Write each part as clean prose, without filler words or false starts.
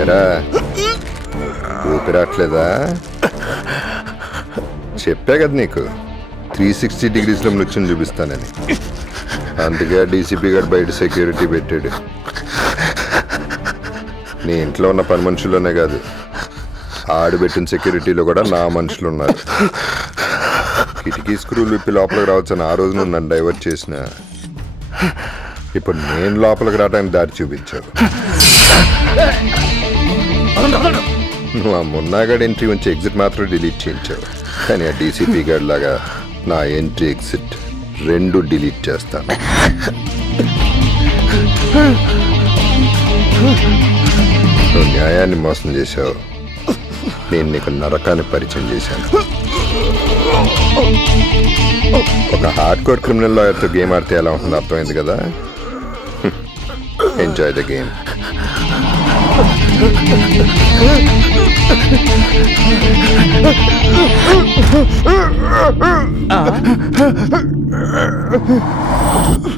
ఎరా ఊపిరాట్లేదా? చెప్పా కదా నీకు 360 డిగ్రీస్లో మృత్యుని చూపిస్తానని. అందుకే డీసీపీ గారు బయట సెక్యూరిటీ పెట్టాడు. నీ ఇంట్లో ఉన్న పని మనుషుల్లోనే కాదు, ఆడబెట్టిన సెక్యూరిటీలో కూడా నా మనుషులు ఉన్నారు. కిటికీ స్క్రూలు విప్పి లోపలికి రావచ్చని ఆ రోజు నువ్వు నన్ను డైవర్ట్ చేసిన, ఇప్పుడు నేను లోపలికి రావడానికి దారి చూపించావు. నువ్వు ఆ మున్నాగాడి ఎంట్రీ ఉంచి ఎగ్జిట్ మాత్రం డిలీట్ చేయించావు. కానీ ఆ డీసీపీ గారి లాగా నా ఎంట్రీ ఎగ్జిట్ రెండు డిలీట్ చేస్తాను. నువ్వు న్యాయాన్ని మోసం చేశావు, నేను నీకు నరకాన్ని పరిచయం చేశాను. ఒక హార్డ్ కోర్ క్రిమినల్ లాయర్తో గేమ్ ఆడితే ఎలా ఉంటుందో అర్థమైంది కదా. Enjoy the game.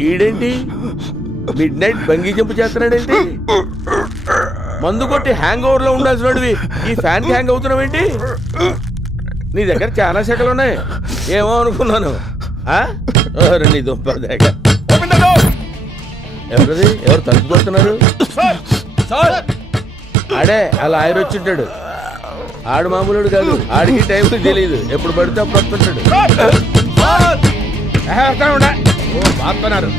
ఈడేంటి మిడ్ నైట్ బంగీ జంప్ చేస్తున్నాడేంటి? మందు కొట్టి హ్యాంగ్ ఓవర్ లో ఉండాల్సినవి ఈ ఫ్యాన్ కి హ్యాంగ్ అవుతున్నావేంటి? నీ దగ్గర చాలా సెకలు ఉన్నాయి, ఏమో అనుకున్నాను. నీ దుంప దగ్గర ఎవరిది? ఎవరు తలుపు కొడుతున్నారు? ఆడే అలా ఆయన వచ్చింటాడు. ఆడు మామూలుడు కాదు, ఆడికి టైం తెలియదు, ఎప్పుడు పడితే అప్పుడు వస్తుంటాడు. బాగున్నారు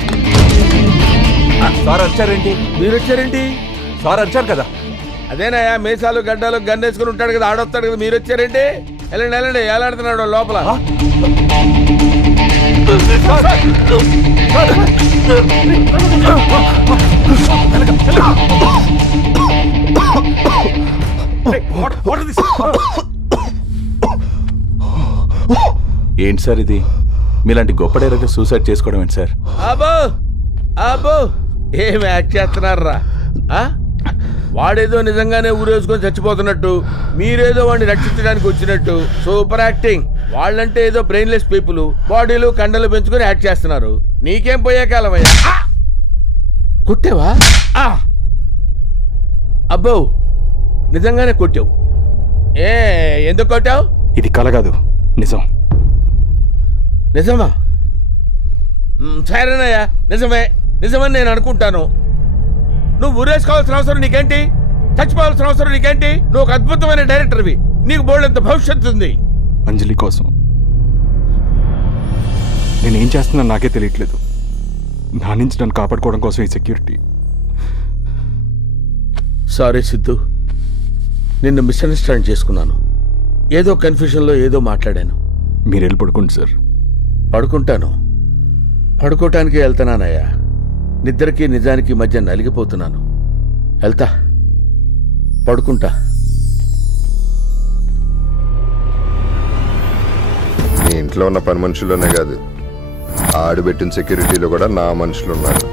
సార్. వచ్చారేంటి? మీరు వచ్చారేంటి? సార్ వచ్చారు కదా. అదేనాయా మీసాలు గడ్డాలు గన్నేసుకుని ఉంటాడు కదా, ఆడొస్తాడు కదా. మీరు వచ్చారేంటి? వెళ్ళండి వెళ్ళండి, ఎలాడుతున్నాడు లోపల. ఏంటి సార్ ఇది? మీలాంటి గొప్ప డైరెక్టర్ సూసైడ్ చేసుకోవడం ఏంటి సార్? అబ్బో అబ్బో ఏమి యాక్ట్ చేస్తున్నారా? వాడేదో నిజంగానే ఊరేసుకొని చచ్చిపోతున్నట్టు, మీరేదో వాడిని రక్షించడానికి వచ్చినట్టు సూపర్ యాక్టింగ్. వాళ్ళంటే ఏదో బ్రెయిన్లెస్ పీపుల్, బాడీలు కండలు పెంచుకొని యాక్ట్ చేస్తున్నారు. నీకేం పోయే కాలం అయ్యా. కొట్టావా? అబ్బో నిజంగానే కొట్టావు. ఎందుకు కొట్టావు? ఇది కల కాదు, నిజం. నిజమా? సరేనయ్యా, నిజమే నిజమని నేను అనుకుంటాను. నువ్వు ఊరేసుకోవాల్సిన అవసరం నీకేంటి? చచ్చిపోవాల్సిన అవసరం నీకేంటి? నువ్వు ఒక అద్భుతమైన డైరెక్టర్వి, నీకు బోల్డంత భవిష్యత్తు ఉంది. అంజలి కోసం నేనేం చేస్తున్నా నాకే తెలియట్లేదు. నా నుంచి నన్ను కాపాడుకోవడం కోసం ఈ సెక్యూరిటీ. సారీ సిద్ధు, నిన్ను మిస్అండర్స్టాండ్ చేసుకున్నాను. ఏదో కన్ఫ్యూషన్లో ఏదో మాట్లాడాను. మీరు వెళ్ళి పడుకోండి సార్. పడుకుంటాను, పడుకోవటానికి వెళ్తున్నానయ్యా. నిద్రకి నిజానికి మధ్య నలిగిపోతున్నాను. వెళ్తా, పడుకుంటా. నీ ఇంట్లో ఉన్న పని మనుషుల్లోనే కాదు, ఆడబెట్టిన సెక్యూరిటీలో కూడా నా మనుషులు ఉన్నారు.